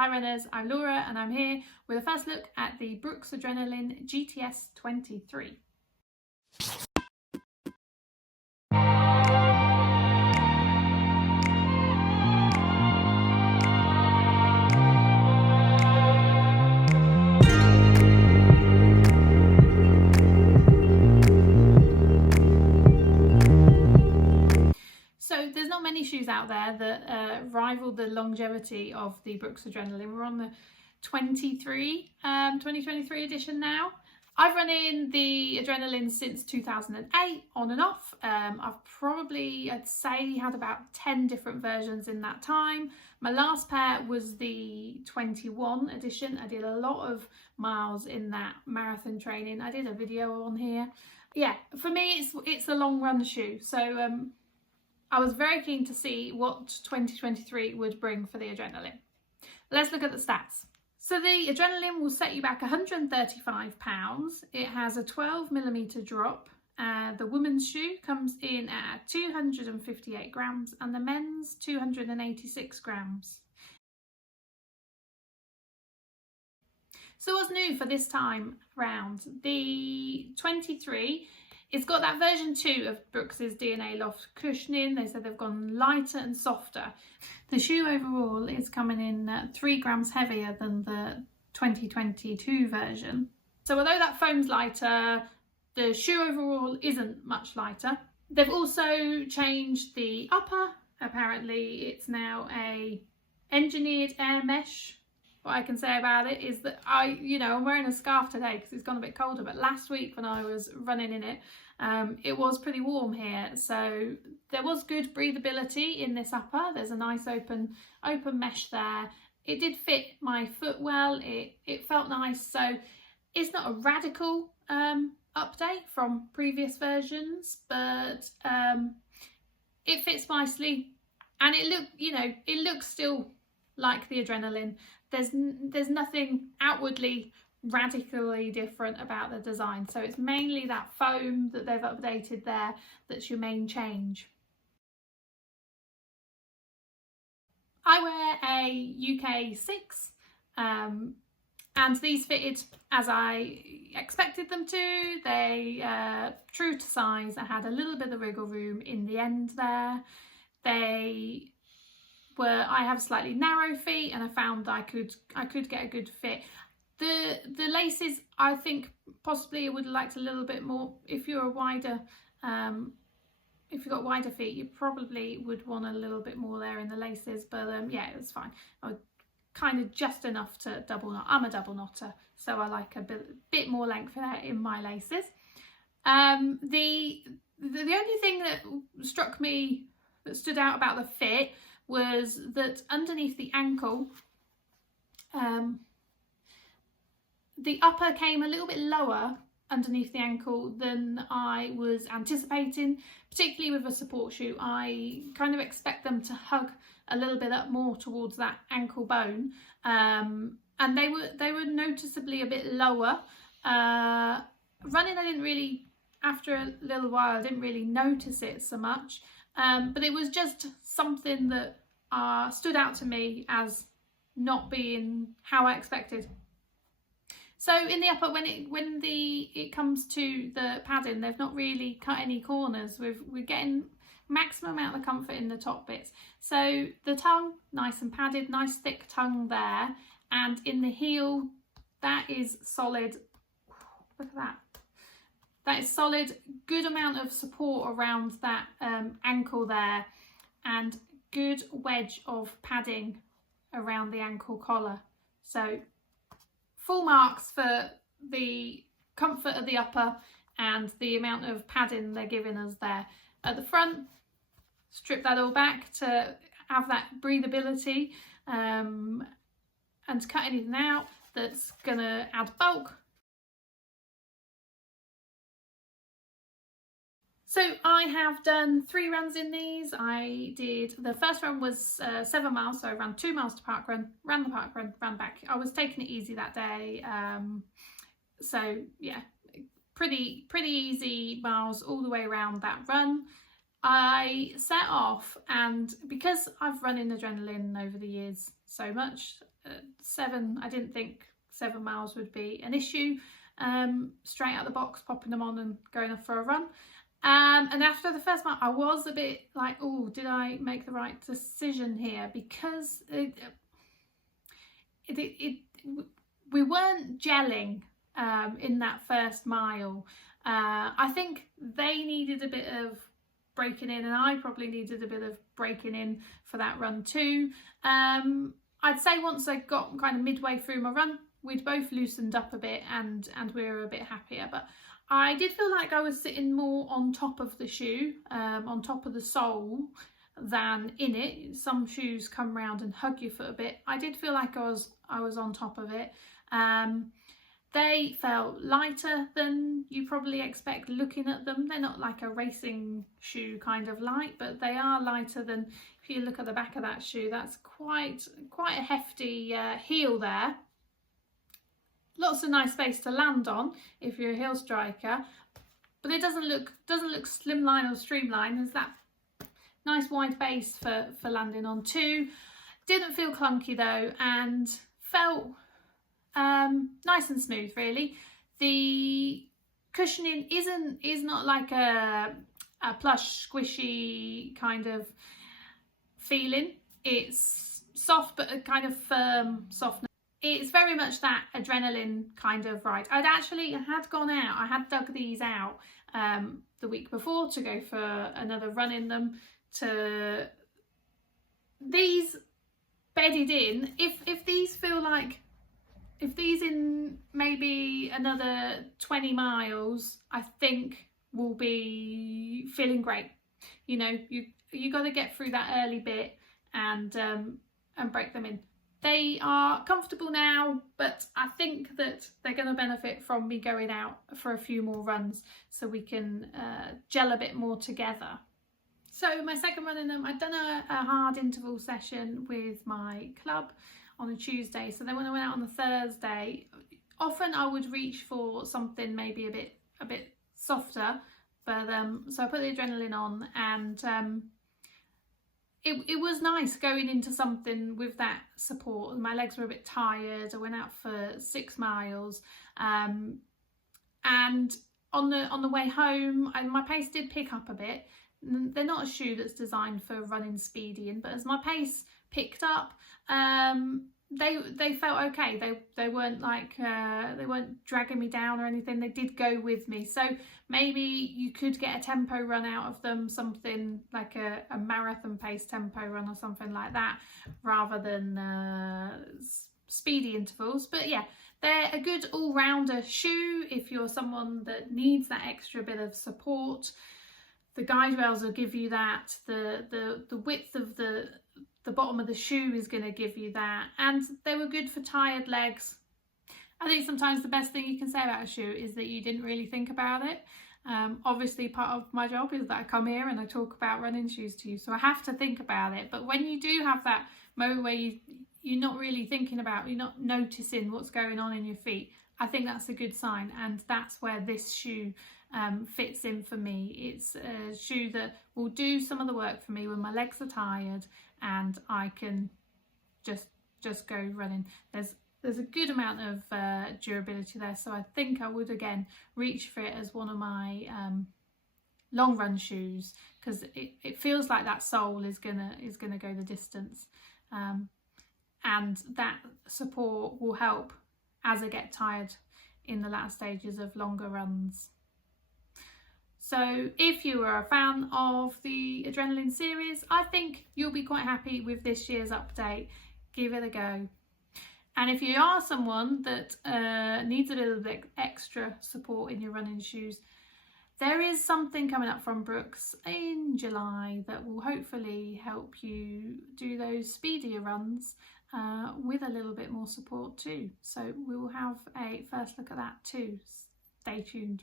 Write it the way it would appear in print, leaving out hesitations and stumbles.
Hi runners, I'm Laura and I'm here with a first look at the Brooks Adrenaline GTS 23. So there's not many shoes out there that rival the longevity of the Brooks Adrenaline. We're on the 2023 edition now. I've run in the Adrenaline since 2008 on and off. I've probably, I'd say, had about 10 different versions in that time. My last pair was the 21 edition. I did a lot of miles in that marathon training. I did a video on here. Yeah, for me it's a long run shoe. So I was very keen to see what 2023 would bring for the Adrenaline. Let's look at the stats. So the Adrenaline will set you back £135. It has a 12mm drop. The women's shoe comes in at 258 grams and the men's 286 grams. So what's new for this time round? The 23, it's got that version 2 of Brooks's DNA Loft cushioning. They said they've gone lighter and softer. The shoe overall is coming in 3 grams heavier than the 2022 version. So although that foam's lighter, the shoe overall isn't much lighter. They've also changed the upper. Apparently it's now a engineered air mesh. What I can say about it is that I'm wearing a scarf today because it's gone a bit colder, but last week when I was running in it, it was pretty warm here, so there was good breathability in this upper. There's a nice open mesh there. It did fit my foot well. It felt nice, so it's not a radical update from previous versions, but it fits nicely, and it looks still like the Adrenaline. There's nothing outwardly radically different about the design, so it's mainly that foam that they've updated there that's your main change. I wear a UK 6 and these fitted as I expected them to. They true to size. I had a little bit of wiggle room in the end there. I have slightly narrow feet and I found I could get a good fit. The laces, I think possibly I would have liked a little bit more. If you're a wider, if you've got wider feet, you probably would want a little bit more there in the laces, but yeah, it was fine. I would kind of just enough to double knot. I'm a double knotter, so I like a bit more length there in my laces. The only thing that struck me, that stood out about the fit, was that underneath the ankle, the upper came a little bit lower underneath the ankle than I was anticipating, particularly with a support shoe. I kind of expect them to hug a little bit up more towards that ankle bone, and they were noticeably a bit lower. Running, I didn't really, after a little while, I didn't really notice it so much. But it was just something that stood out to me as not being how I expected. So in the upper, when it comes to the padding, they've not really cut any corners. We're getting maximum amount of comfort in the top bits. So the tongue, nice and padded, nice thick tongue there, and in the heel, that is solid. Look at that. That is solid, good amount of support around that ankle there, and good wedge of padding around the ankle collar. So full marks for the comfort of the upper and the amount of padding they're giving us there. At the front, strip that all back to have that breathability and to cut anything out that's going to add bulk. So I have done 3 runs in these. The first run was 7 miles, so I ran 2 miles to park run, ran the park run, ran back. I was taking it easy that day. So yeah, pretty easy miles all the way around that run. I set off, and because I've run in Adrenaline over the years so much, I didn't think 7 miles would be an issue. Straight out the box, popping them on and going off for a run. And after the first mile, I was a bit like, oh, did I make the right decision here? Because we weren't gelling in that first mile. I think they needed a bit of breaking in, and I probably needed a bit of breaking in for that run too. I'd say once I got kind of midway through my run, we'd both loosened up a bit and we were a bit happier. But I did feel like I was sitting more on top of the shoe, on top of the sole, than in it. Some shoes come round and hug your foot a bit. I did feel like I was on top of it. They felt lighter than you probably expect looking at them. They're not like a racing shoe kind of light, but they are lighter than, if you look at the back of that shoe, that's quite a hefty heel there. Lots of nice space to land on if you're a heel striker, but it doesn't look slimline or streamlined. There's that nice wide base for landing on too. Didn't feel clunky though, and felt nice and smooth really. The cushioning is not like a plush squishy kind of feeling. It's soft but a kind of firm softness. It's very much that adrenaline kind of ride. I had dug these out the week before to go for another run in them. These bedded in, if these in maybe another 20 miles, I think will be feeling great. You know, you got to get through that early bit and break them in. They are comfortable now, but I think that they're going to benefit from me going out for a few more runs so we can gel a bit more together. So my second run in them, I'd done a hard interval session with my club on a Tuesday. So then when I went out on the Thursday, often I would reach for something maybe a bit softer, but so I put the adrenaline on, and it was nice going into something with that support. My legs were a bit tired. I went out for 6 miles, and on the way home, my pace did pick up a bit. They're not a shoe that's designed for running speedy in, but as my pace picked up, they felt okay. They weren't like they weren't dragging me down or anything. They did go with me. So maybe you could get a tempo run out of them, something like a marathon pace tempo run or something like that, rather than speedy intervals. But yeah, they're a good all-rounder shoe if you're someone that needs that extra bit of support. The guide rails will give you that. The width of the bottom of the shoe is going to give you that, and they were good for tired legs. I think sometimes the best thing you can say about a shoe is that you didn't really think about it. Obviously part of my job is that I come here and I talk about running shoes to you, so I have to think about it. But when you do have that moment where you're not really thinking about, you're not noticing what's going on in your feet, I think that's a good sign, and that's where this shoe fits in for me. It's a shoe that will do some of the work for me when my legs are tired and I can just go running. There's a good amount of durability there, so I think I would again reach for it as one of my long run shoes, because it feels like that sole is gonna go the distance, and that support will help as I get tired in the latter stages of longer runs. So if you are a fan of the Adrenaline series, I think you'll be quite happy with this year's update. Give it a go. And if you are someone that needs a little bit extra support in your running shoes, there is something coming up from Brooks in July that will hopefully help you do those speedier runs with a little bit more support too. So we will have a first look at that too. Stay tuned.